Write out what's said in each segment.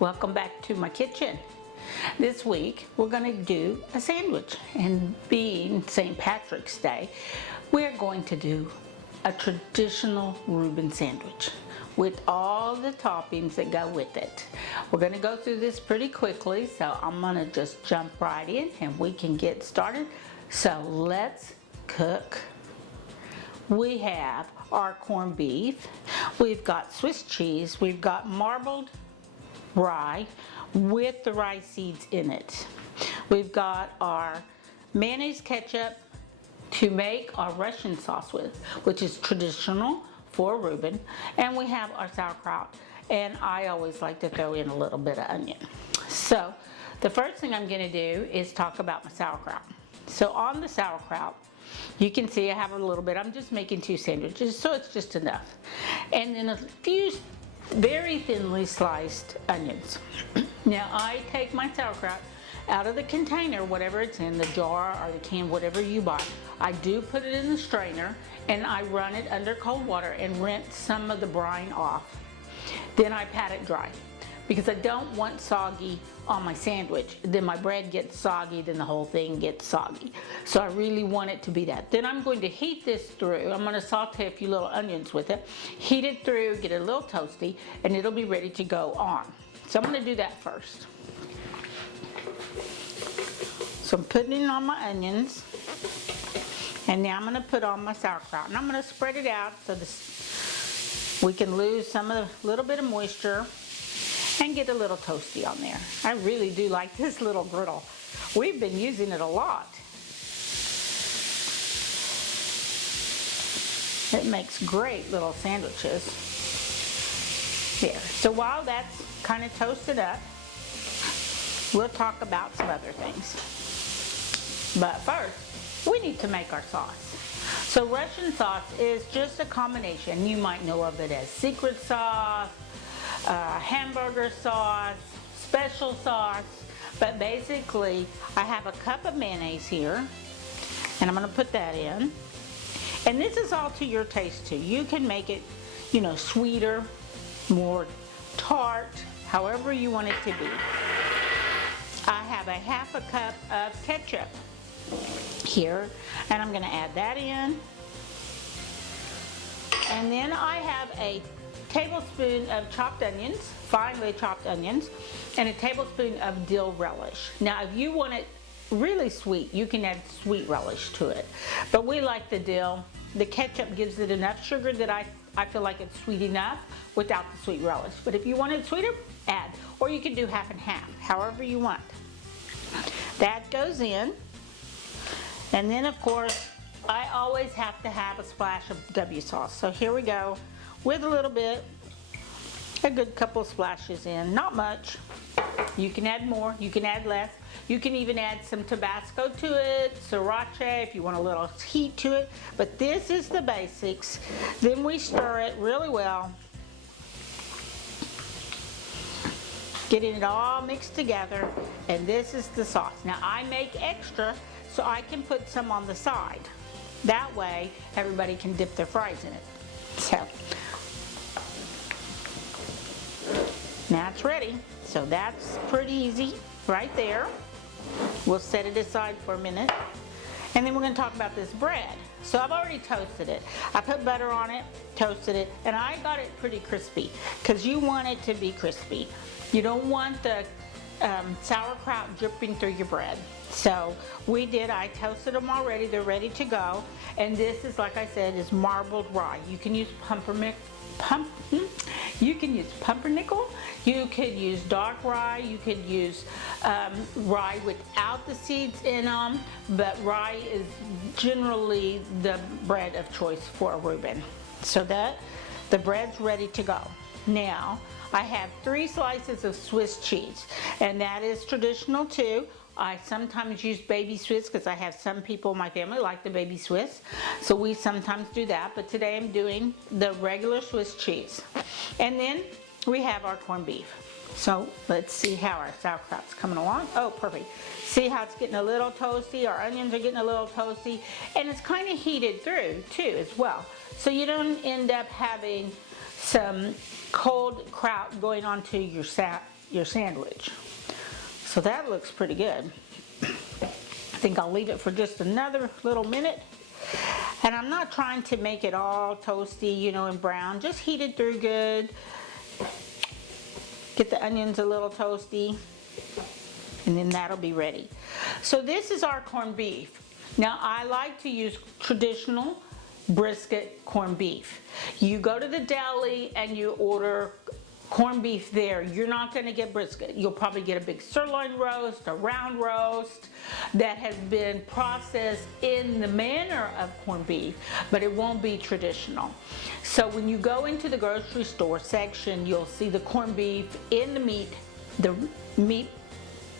Welcome back to my kitchen. This week we're going to do a sandwich, and being St. Patrick's Day, we're going to do a traditional Reuben sandwich with all the toppings that go with it. We're going to go through this pretty quickly, so I'm going to just jump right in and we can get started. So let's cook. We have our corned beef, we've got Swiss cheese, we've got marbled rye with the rye seeds in it. We've got our mayonnaise ketchup to make our Russian sauce with, which is traditional for Reuben, and we have our sauerkraut, and I always like to throw in a little bit of onion. So the first thing I'm going to do is talk about my sauerkraut. So on the sauerkraut, you can see I have a little bit. I'm just making 2 sandwiches, so it's just enough. And then a few very thinly sliced onions. Now I take my sauerkraut out of the container, whatever it's in, the jar or the can, whatever you buy. I do put it in the strainer and I run it under cold water and rinse some of the brine off. Then I pat it dry because I don't want soggy on my sandwich. Then my bread gets soggy, then the whole thing gets soggy. So I really want it to be that. Then I'm going to heat this through. I'm going to saute a few little onions with it, heat it through, get it a little toasty, and it'll be ready to go on. So I'm going to do that first. So I'm putting it on my onions, and now I'm going to put on my sauerkraut. And I'm going to spread it out so we can lose some of the little bit of moisture and get a little toasty on there. I really do like this little griddle. We've been using it a lot. It makes great little sandwiches. There. So while that's kind of toasted up, we'll talk about some other things. But first, we need to make our sauce. So Russian sauce is just a combination. You might know of it as secret sauce, hamburger sauce, special sauce, but basically I have a cup of mayonnaise here, and I'm going to put that in. And this is all to your taste too. You can make it, sweeter, more tart, however you want it to be. I have a half a cup of ketchup here, and I'm going to add that in. And then I have a tablespoon of chopped onions, finely chopped onions, and a tablespoon of dill relish. Now if you want it really sweet, you can add sweet relish to it, but we like the dill. The ketchup gives it enough sugar that I feel like it's sweet enough without the sweet relish. But if you want it sweeter, add, or you can do half and half, however you want. That goes in, and then of course I always have to have a splash of W sauce. So here we go with a little bit, a good couple splashes in, not much. You can add more, you can add less. You can even add some Tabasco to it, sriracha if you want a little heat to it. But this is the basics. Then we stir it really well, getting it all mixed together, and this is the sauce. Now I make extra so I can put some on the side. That way everybody can dip their fries in it. So now it's ready. So that's pretty easy right there. We'll set it aside for a minute, and then we're going to talk about this bread. So I've already toasted it. I put butter on it, toasted it, and I got it pretty crispy because you want it to be crispy. You don't want the sauerkraut dripping through your bread. So I toasted them already. They're ready to go. And this is, like I said, is marbled rye. You can use you can use pumpernickel, you could use dark rye, you could use rye without the seeds in them, but rye is generally the bread of choice for a Reuben. So that the bread's ready to go. Now I have 3 slices of Swiss cheese, and that is traditional too. I sometimes use baby Swiss because I have some people in my family like the baby Swiss, so we sometimes do that, but today I'm doing the regular Swiss cheese. And then we have our corned beef. So let's see how our sauerkraut's coming along. Oh, perfect. See how it's getting a little toasty, our onions are getting a little toasty, and it's kind of heated through too as well. So you don't end up having some cold kraut going onto your your sandwich. So that looks pretty good. I think I'll leave it for just another little minute. And I'm not trying to make it all toasty, you know, and brown. Just heat it through good. Get the onions a little toasty. And then that'll be ready. So this is our corned beef. Now I like to use traditional brisket corned beef. You go to the deli and you order corned beef there. You're not going to get brisket. You'll probably get a big sirloin roast, a round roast that has been processed in the manner of corned beef, but it won't be traditional. So when you go into the grocery store section, you'll see the corned beef in the meat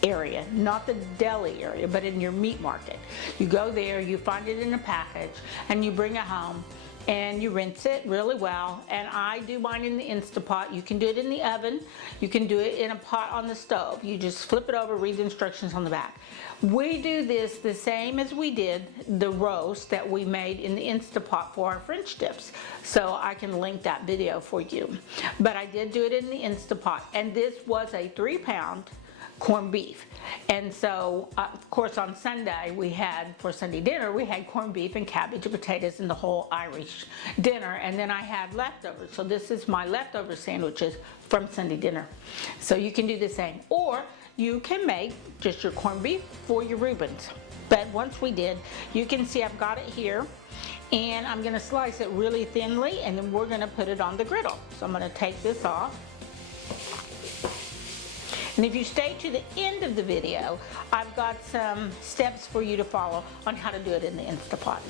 area, not the deli area, but in your meat market. You go there, you find it in a package, and you bring it home and you rinse it really well. And I do mine in the Instapot. You can do it in the oven. You can do it in a pot on the stove. You just flip it over, read the instructions on the back. We do this the same as we did the roast that we made in the Instapot for our French dips. So I can link that video for you. But I did do it in the Instapot, and this was a 3-pound corned beef. And so of course on Sunday we had, for Sunday dinner, we had corned beef and cabbage and potatoes and the whole Irish dinner, and then I had leftovers. So this is my leftover sandwiches from Sunday dinner. So you can do the same, or you can make just your corned beef for your Reubens. But once we did, you can see I've got it here, and I'm going to slice it really thinly, and then we're going to put it on the griddle. So I'm going to take this off. And if you stay to the end of the video, I've got some steps for you to follow on how to do it in the Instapot.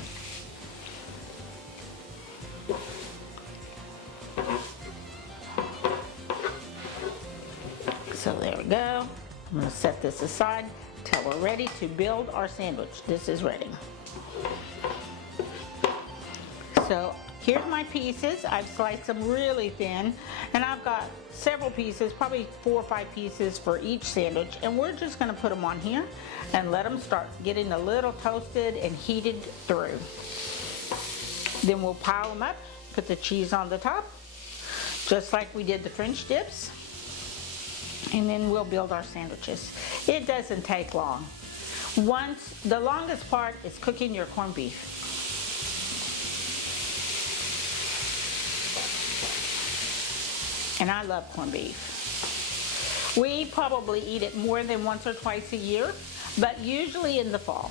So there we go. I'm going to set this aside till we're ready to build our sandwich. This is ready. So here's my pieces. I've sliced them really thin, and I've got several pieces, probably 4 or 5 pieces for each sandwich, and we're just going to put them on here and let them start getting a little toasted and heated through. Then we'll pile them up, put the cheese on the top, just like we did the French dips, and then we'll build our sandwiches. It doesn't take long. The longest part is cooking your corned beef. And I love corned beef. We probably eat it more than once or twice a year, but usually in the fall.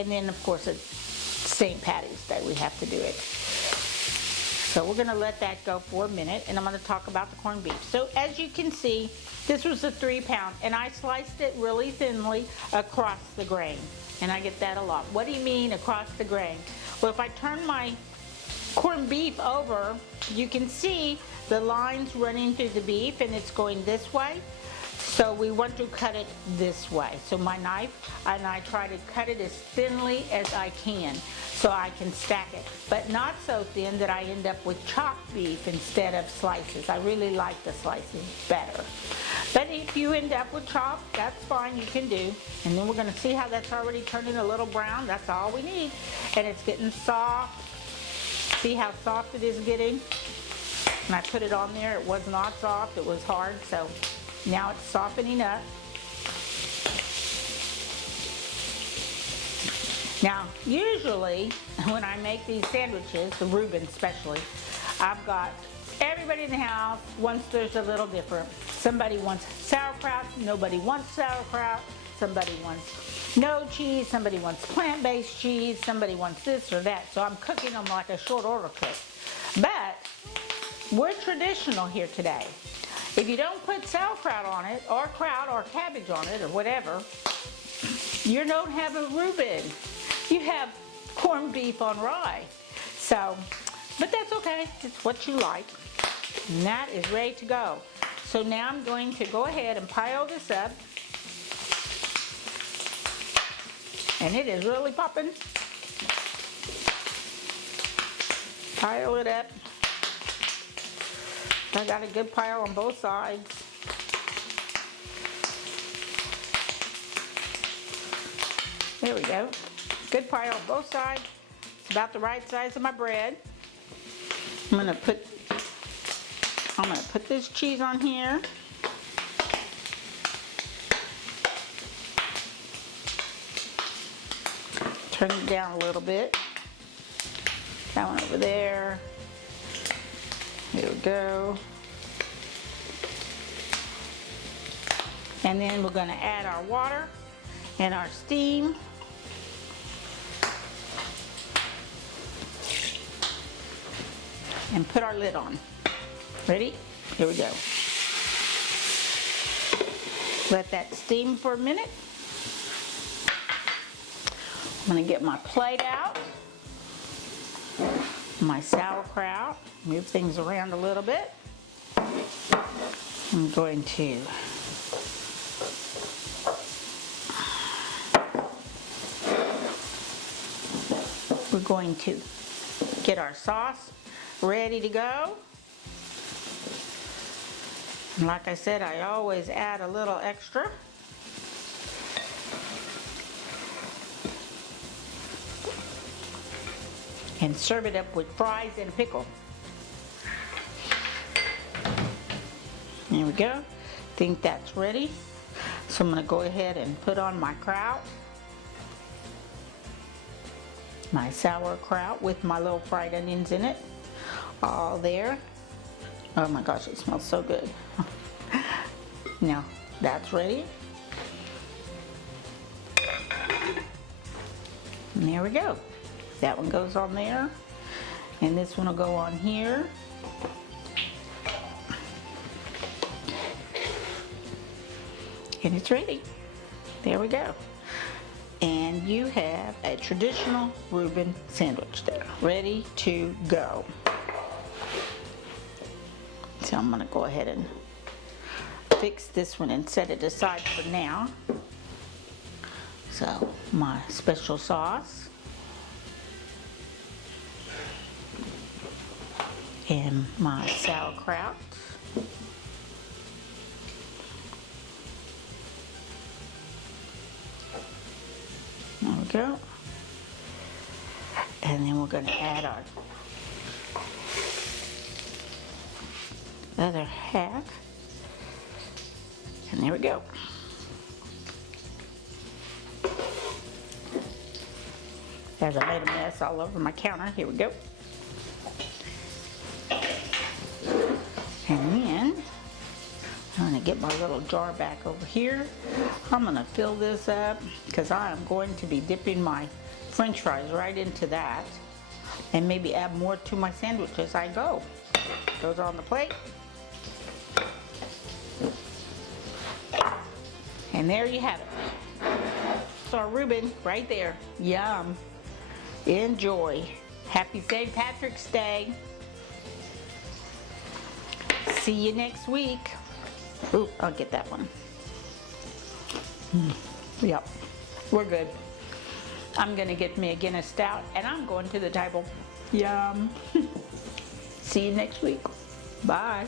And then of course it's St. Patty's Day we have to do it. So we're gonna let that go for a minute, and I'm gonna talk about the corned beef. So as you can see, this was a 3-pound, and I sliced it really thinly across the grain. And I get that a lot. What do you mean across the grain? Well, if I turn my corned beef over, you can see the lines running through the beef, and it's going this way. So we want to cut it this way. So my knife, and I try to cut it as thinly as I can so I can stack it, but not so thin that I end up with chopped beef instead of slices. I really like the slices better. But if you end up with chopped, that's fine, you can do. And then we're gonna see how that's already turning a little brown. That's all we need. And it's getting soft. See how soft it is getting? And I put it on there, it was not soft, it was hard, so now it's softening up. Now, usually, when I make these sandwiches, the Reuben especially, I've got everybody in the house wants theirs a little different. Somebody wants sauerkraut, nobody wants sauerkraut, somebody wants no cheese, somebody wants plant-based cheese, somebody wants this or that. So I'm cooking them like a short order cook. But we're traditional here today. If you don't put sauerkraut on it, or kraut, or cabbage on it, or whatever, you don't have a Reuben. You have corned beef on rye. So, but that's okay. It's what you like. And that is ready to go. So now I'm going to go ahead and pile this up. And it is really popping. Pile it up. I got a good pile on both sides. There we go. Good pile on both sides. It's about the right size of my bread. I'm going to put I'm gonna put this cheese on here. Turn it down a little bit. That one over there. Here we go. And then we're gonna add our water and our steam. And put our lid on. Ready? Here we go. Let that steam for a minute. I'm gonna get my plate out, my sauerkraut, move things around a little bit. I'm going to get our sauce ready to go. And like I said, I always add a little extra. And serve it up with fries and a pickle. There we go. Think that's ready. So I'm going to go ahead and put on my kraut. My sauerkraut with my little fried onions in it. All there. Oh my gosh, it smells so good. Now, that's ready. And there we go. That one goes on there. And this one will go on here. And it's ready. There we go. And you have a traditional Reuben sandwich there, ready to go. So I'm gonna go ahead and fix this one and set it aside for now. So my special sauce. And my sauerkraut. There we go. And then we're going to add our other half. And there we go. As I made a mess all over my counter, here we go. And then I'm going to get my little jar back over here. I'm going to fill this up because I am going to be dipping my French fries right into that and maybe add more to my sandwich as I go. Goes on the plate. And there you have it. So our Reuben right there. Yum. Enjoy. Happy St. Patrick's Day. See you next week. Ooh, I'll get that one. Yep, we're good. I'm gonna get me a Guinness Stout and I'm going to the table. Yum. See you next week. Bye.